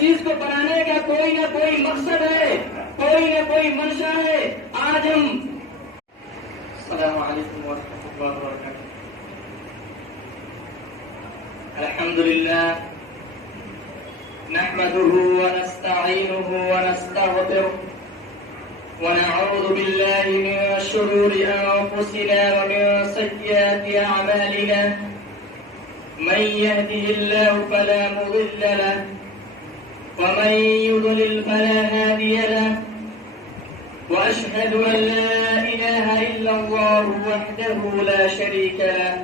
چیز کو بنانے کا کوئی نہ کوئی مقصد ہے، کوئی نہ کوئی منشا ہے. آج ہم السلام علیکم ورحمۃ اللہ وبرکاتہ. الحمد للہ نحمده ونستعینه ونستغفره ونعوذ بالله من شرور أنفسنا ومن سيئات أعمالنا. من يهده الله فلا مضل له ومن يضلل فلا هادي له. وأشهد أن لا إله إلا الله وحده لا شريك له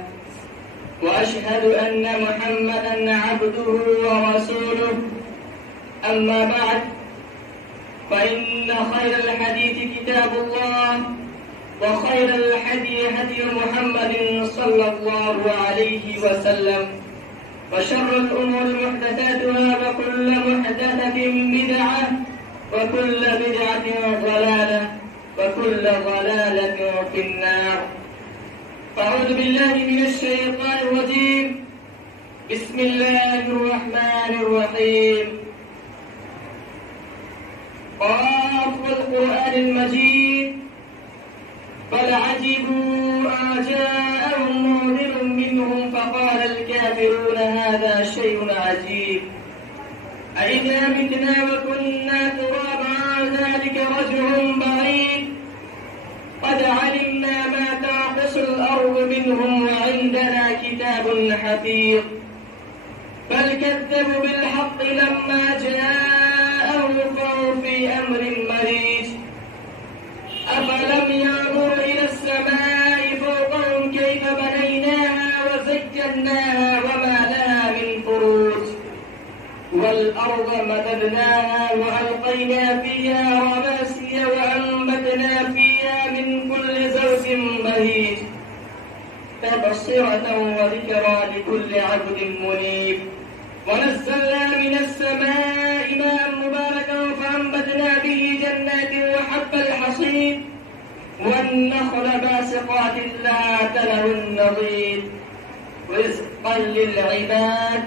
وأشهد أن محمدا عبده ورسوله. أما بعد فإن خير الحديث كتاب الله وخير الهدي هدي محمد صلى الله عليه وسلم وشر الأمور محدثاتها وكل محدثة بدعة وكل بدعة ضلالة وكل ضلالة في النار. أعوذ بالله من الشيطان الرجيم. بسم الله الرحمن الرحيم. قاف والقرآن المجيد. بل عجبوا أن جاءهم منذر منهم فقال الكافرون هذا شيء عجيب. أإذا متنا وكنا ترابا ذلك رجع بعيد. قد علمنا ما تنقص الأرض منهم وعندنا كتاب حفيظ. بل كذبوا بالحق لما جاءهم فهم في أمر مريج. أفلم ينظروا إلى السماء فوقهم كيف بنيناها وزيناها وما لها من فروج. والأرض مددناها وألقينا فيها رواسي وأنبتنا فيها من كل زوج بهيج. تبصرة وذكرى لكل عبد منيب. ونزلنا من السماء ماء مباركا فأنبتنا به جنات وحب الحصيد والنخل باسقات لا له النضيد رزقا للعباد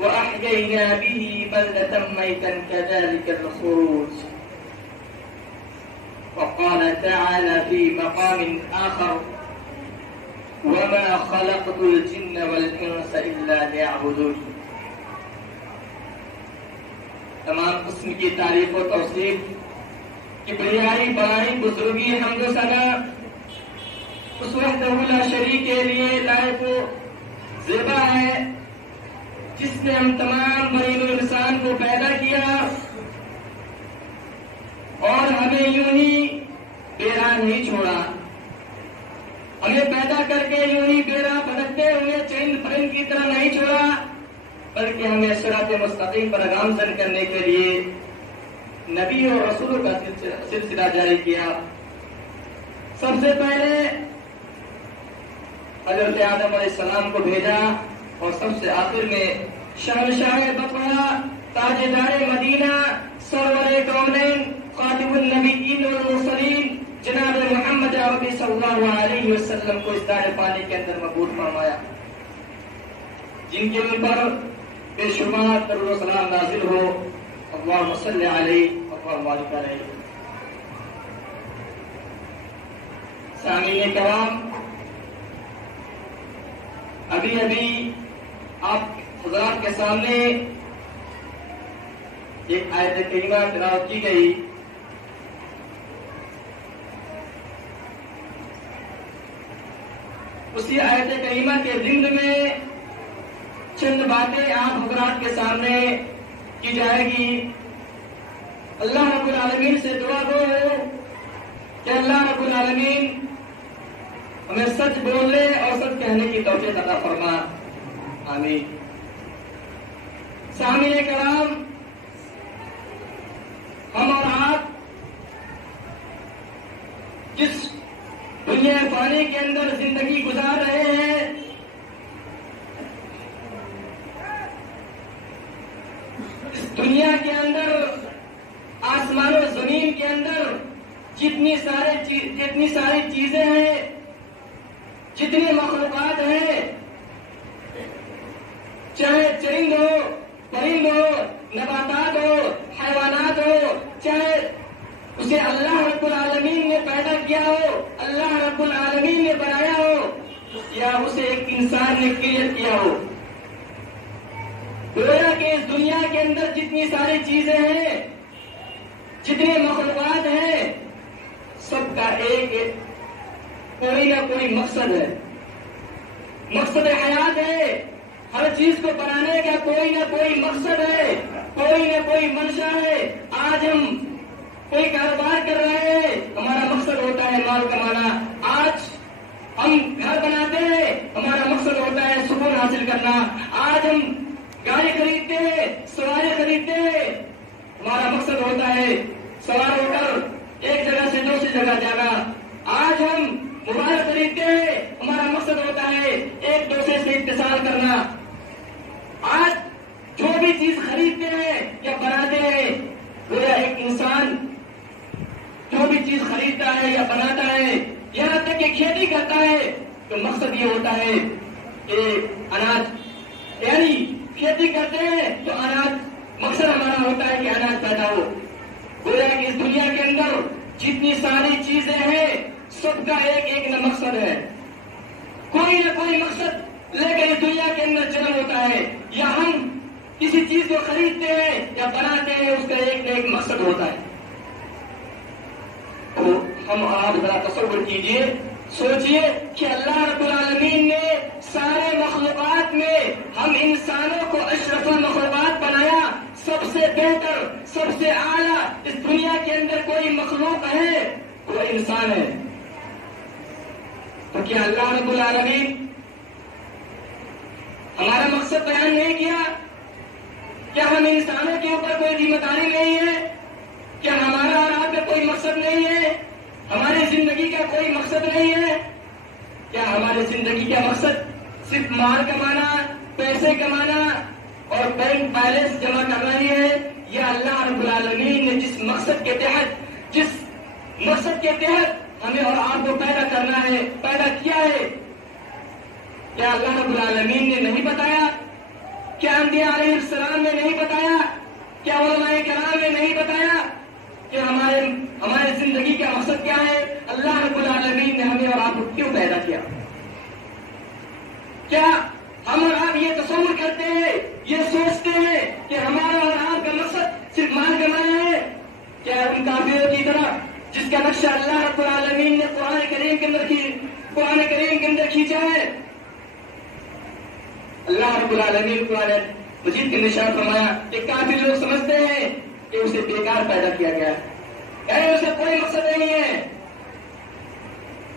وأحيينا به بلدة ميتا كذلك الخروج. وقال تعالى في مقام آخر وما خلقت الجن والإنس إلا ليعبدون. تمام قسم کی تعریف و توصیف کی بڑائی بڑائی بزرگی حمد و ثنا اس وحدہ لا شریک کے لیے لائق و زیبا ہے جس نے ہم تمام بنی انسان کو پیدا کیا اور ہمیں یوں ہی بیراہ نہیں چھوڑا. ہمیں پیدا کر کے یوں ہی بیراہ بھٹکتے ہوئے چرند پرند کی طرح نہیں چھوڑا بلکہ ہمیں صراط مستقیم پر گامزن کرنے کے لیے نبی اور رسولوں کا سلسلہ جاری کیا. سب سے پہلے حضرت آدم علیہ السلام کو بھیجا اور سب سے آخر میں شہنشاہ بقرہ تاجدار مدینہ سرور کونین خاتم النبیین والمرسلین جناب محمد عربی صلی اللہ علیہ وسلم کو اس دار پانی کے اندر مقبول فرمایا جن کے اوپر بے شمار درود و سلام نازل ہو. اللہم صلی علیہ اللہم بارک علیہ. سامعین کرام، ابھی آپ حضرات کے سامنے ایک آیت کریمہ تلاوت کی گئی. اسی آیت کریمہ کے ضمن میں چند باتیں آپ حضرات کے سامنے کی جائے گی. اللہ رب العالمین سے دعا گو ہو کہ اللہ رب العالمین ہمیں سچ بولنے اور سچ کہنے کی توفیق عطا فرما. آمین. سامعین کرام، ہم اور آپ جس دنیا فانی کے اندر زندگی گزار رہے ہیں اس دنیا کے اندر آسمان و زمین کے اندر جتنی ساری چیزیں ہیں، جتنی مخلوقات ہیں، چاہے چرند ہو، پرند ہو، نباتات ہو رب العالمین نے پیدا کیا ہو، اللہ رب العالمین نے بنایا ہو، یا اسے ایک انسان نے کریٹ کیا ہو؟ گویا کہ اس دنیا کے اندر جتنی ساری چیزیں ہیں، جتنے مخلوقات ہیں، سب کا ایک کوئی نہ کوئی مقصد ہے، مقصد حیات ہے۔ ہر چیز کو بنانے کا کوئی نہ کوئی مقصد ہے، کوئی نہ کوئی منشا ہے۔ آج ہم کوئی کاروبار کر رہے ہیں، ہمارا مقصد ہوتا ہے مال کمانا۔ آج ہم گھر بناتے ہیں، ہمارا مقصد ہوتا ہے سکون حاصل کرنا۔ آج ہم گاڑی خریدتے ہیں، سواری خریدتے ہیں، ہمارا مقصد ہوتا ہے سوار ہو کر ایک جگہ سے دوسری جگہ جانا۔ آج ہم موبائل خریدتے ہیں، ہمارا مقصد ہوتا ہے ایک دوسرے سے اتصال کرنا۔ آج جو بھی چیز خریدتے ہیں یا بناتے ہیں، گویا ایک انسان جو بھی چیز خریدتا ہے یا بناتا ہے، یہاں تک کہ کھیتی کرتا ہے، تو مقصد یہ ہوتا ہے کہ اناج، یعنی کھیتی کرتے ہیں تو اناج، مقصد ہمارا ہوتا ہے کہ اناج پیدا ہو۔ گویا کہ اس دنیا کے اندر جتنی ساری چیزیں ہیں، سب کا ایک ایک نہ مقصد ہے، کوئی نہ کوئی مقصد لے کر اس دنیا کے اندر جنم ہوتا ہے، یا ہم کسی چیز کو خریدتے ہیں یا بناتے ہیں، اس کا ایک نہ ایک مقصد ہوتا ہے۔ تو ہم آپ ذرا تصور کیجئے، سوچئے کہ اللہ رب العالمین نے سارے مخلوقات میں ہم انسانوں کو اشرف المخلوقات بنایا، سب سے بہتر، سب سے اعلیٰ۔ اس دنیا کے اندر کوئی مخلوق ہے، وہ انسان ہے۔ تو کیا اللہ رب العالمین ہمارا مقصد بیان نہیں کیا؟ کیا ہم انسانوں کے اوپر کوئی ذمہ داری نہیں ہے؟ کیا ہمارا اور آپ کا کوئی مقصد نہیں ہے؟ ہماری زندگی کا کوئی مقصد نہیں ہے؟ کیا ہماری زندگی کا مقصد صرف مال کمانا، پیسے کمانا اور بینک بیلنس جمع کرنا ہی ہے؟ یا اللہ رب العالمین نے جس مقصد کے تحت ہمیں اور آپ کو پیدا کرنا ہے، پیدا کیا ہے، کیا اللہ رب العالمین نے نہیں بتایا؟ کیا انبیاء علیہ السلام نے نہیں بتایا؟ کیا علماء کرام نے نہیں بتایا کہ ہمارے زندگی کا مقصد کیا ہے؟ اللہ رب العالمین نے ہمیں اور آپ کو کیوں پیدا کیا؟ کیا ہم اور آپ یہ تصور کرتے ہیں، یہ سوچتے ہیں کہ ہمارا اور آپ کا مقصد صرف مال کمانا ہے؟ کیا ان کافروں کی طرح جس کا نقشہ اللہ رب العالمین نے قرآن کریم کے اندر کھینچا ہے؟ اللہ رب العالمین قرآن مجید کے نشان فرمایا کہ کافر لوگ سمجھتے ہیں کہ اسے بیکار پیدا کیا گیا ہے، یعنی اسے کوئی مقصد نہیں ہے۔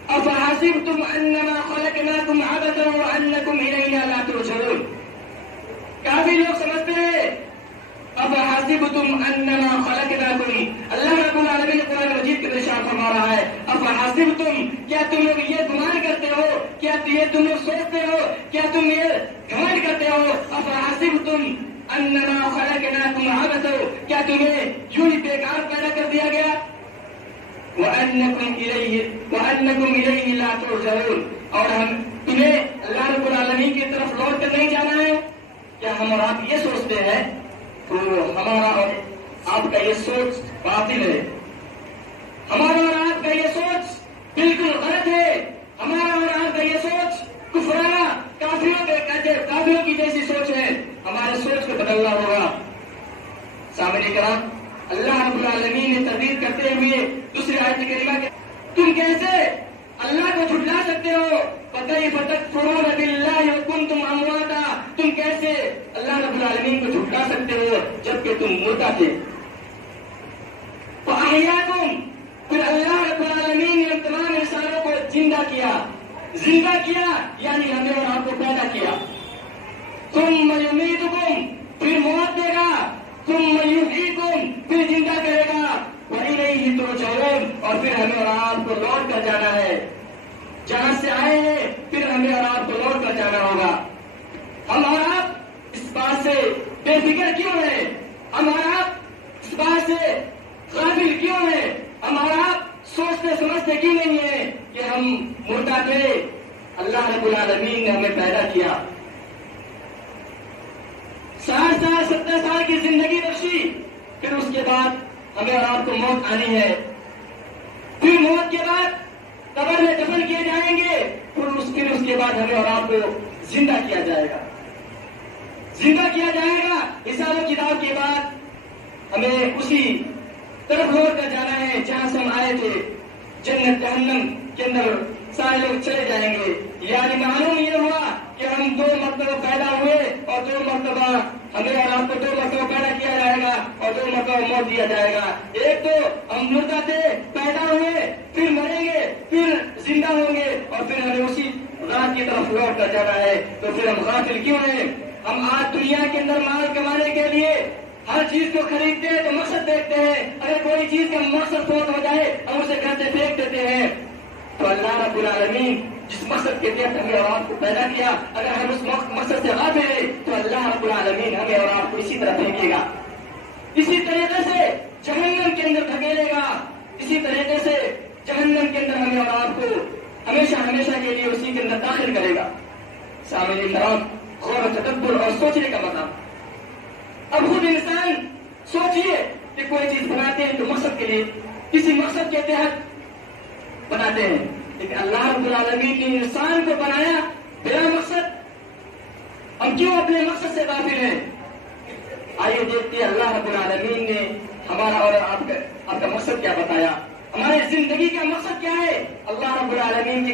افحسبتم انما خلقناکم عبثا وانکم الینا لا ترجعون، کافر لوگ سمجھتے ہیں افحسبتم انما خلقناکم، اللہ رب العالمین نے قرآن مجید کے نشان فرما رہا ہے افحسبتم، کیا تم لوگ یہ گمان کرتے ہو، کیا تم لوگ سوچتے ہو، کیا تم یہ گھمنڈ کرتے ہو، افحسبتم انما خلقناکم عبثا، کیا تمہیں یوں ہی بیکار پیدا کر دیا گیا؟ وانکم الیہ لا ترجعون، اور ہم تمہیں اللہ رب العالمین کی طرف لوٹ کر نہیں جانا ہے؟ کیا ہم اور آپ یہ سوچتے ہیں؟ تو ہمارا اور آپ کا یہ سوچ باطل ہے، ہمارا اور آپ کا یہ سوچ بالکل غلط ہے، ہمارا اور آپ کا یہ سوچ کفرانہ، کافروں کی جیسی سوچ ہے۔ ہمارے سوچ کو بدلنا ہوگا۔ سامنے کرام، اللہ رب العالمین نے تردید کرتے ہوئے دوسری آیت کریمہ کے تم کیسے اللہ کو جھٹلا سکتے ہو؟ فَكَيْفَ تَكْفُرُونَ بِاللَّهِ وَكُنْتُمْ أَمْوَاتًا، تم کیسے اللہ رب العالمین کو جھٹلا سکتے ہو جبکہ تم مردہ تھے؟ فَأَحْيَاكُمْ، پھر اللہ رب العالمین نے تمام انسانوں کو زندہ کیا یعنی ہمیں اور آپ کو پیدا کیا۔ ثُمَّ يُمِيتُكُمْ، پھر موت دے گا، ثُمَّ يُحْيِيكُمْ، پھر زندہ کرے گا، وَإِلَيْهِ تُرْجَعُونَ، اور پھر ہمیں اور آپ کو لوٹ کر جانا ہے، جہاں سے آئے ہیں پھر ہمیں اور آپ کو لوٹ کر جانا ہوگا۔ ہم اور آپ اس بات سے بے فکر کیوں ہیں؟ ہم اور آپ اس بات سے غافل کیوں ہیں؟ ہم اور آپ سوچتے سمجھتے کیوں نہیں ہیں کہ ہم مردہ تھے، اللہ رب العالمین نے ہمیں پیدا کیا، 60 سال 70 سال کی زندگی بخشی، پھر اس کے بعد ہمیں اور آپ کو موت آنی ہے۔ موت کے بعد قبر میں دفن کیے جائیں گے، پھر اس کے بعد ہمیں اور آپ کو زندہ کیا جائے گا، زندہ کیا جائے گا۔ حساب و کتاب کے بعد ہمیں اسی طرف لوٹ کر جانا ہے جہاں سے ہم آئے تھے، جنت جہنم کے اندر سارے لوگ چلے جائیں گے۔ یعنی معلوم یہ ہوا کہ ہم 2 مرتبہ پیدا ہوئے اور 2 مرتبہ ہمیں اور آپ کو 2 مرتبہ پیدا کیا جائے گا اور 2 مرتبہ موت دیا جائے گا۔ ایک تو ہم مردہ تھے، پیدا ہوئے، پھر مریں گے، پھر زندہ ہوں گے اور پھر ہمیں اسی رات کی طرف لوٹ کر جانا ہے۔ تو پھر ہم غافل کیوں ہیں؟ ہم آج دنیا کے اندر مال کمانے کے لیے ہر چیز کو خریدتے ہیں تو مقصد دیکھتے ہیں، اگر کوئی چیز کا مقصد فوت ہو جائے ہم اسے گھر سے پھینک دیتے ہیں۔ تو اللہ رب العالمین جس مقصد کے تحت ہمیں اور آپ کو پیدا کیا، اگر ہم اس مقصد سے غافل ہیں تو اللہ رب العالمین ہمیں اور آپ کو اسی طرح پھینکے گا، اسی طریقے سے جہنم کے اندر دھکیلے گا، اسی طریقے سے جہنم کے اندر ہمیں اور آپ کو ہمیشہ ہمیشہ کے لیے اسی کے اندر داخل کرے گا۔ سامعین کرام، غور و تدبر اور سوچنے کا مقام۔ اب خود انسان سوچئے کہ کوئی چیز بناتے ہیں تو مقصد کے لیے، کسی مقصد کے تحت بناتے ہیں، لیکن اللہ رب العالمین نے انسان کو بنایا بلا مقصد، ہم کیوں اپنے مقصد سے غافل ہیں؟ آئیے دیکھتے ہیں اللہ رب العالمین نے ہمارا اور آپ کا مقصد کیا بتایا، ہماری زندگی کا مقصد کیا ہے۔ اللہ رب العالمین کی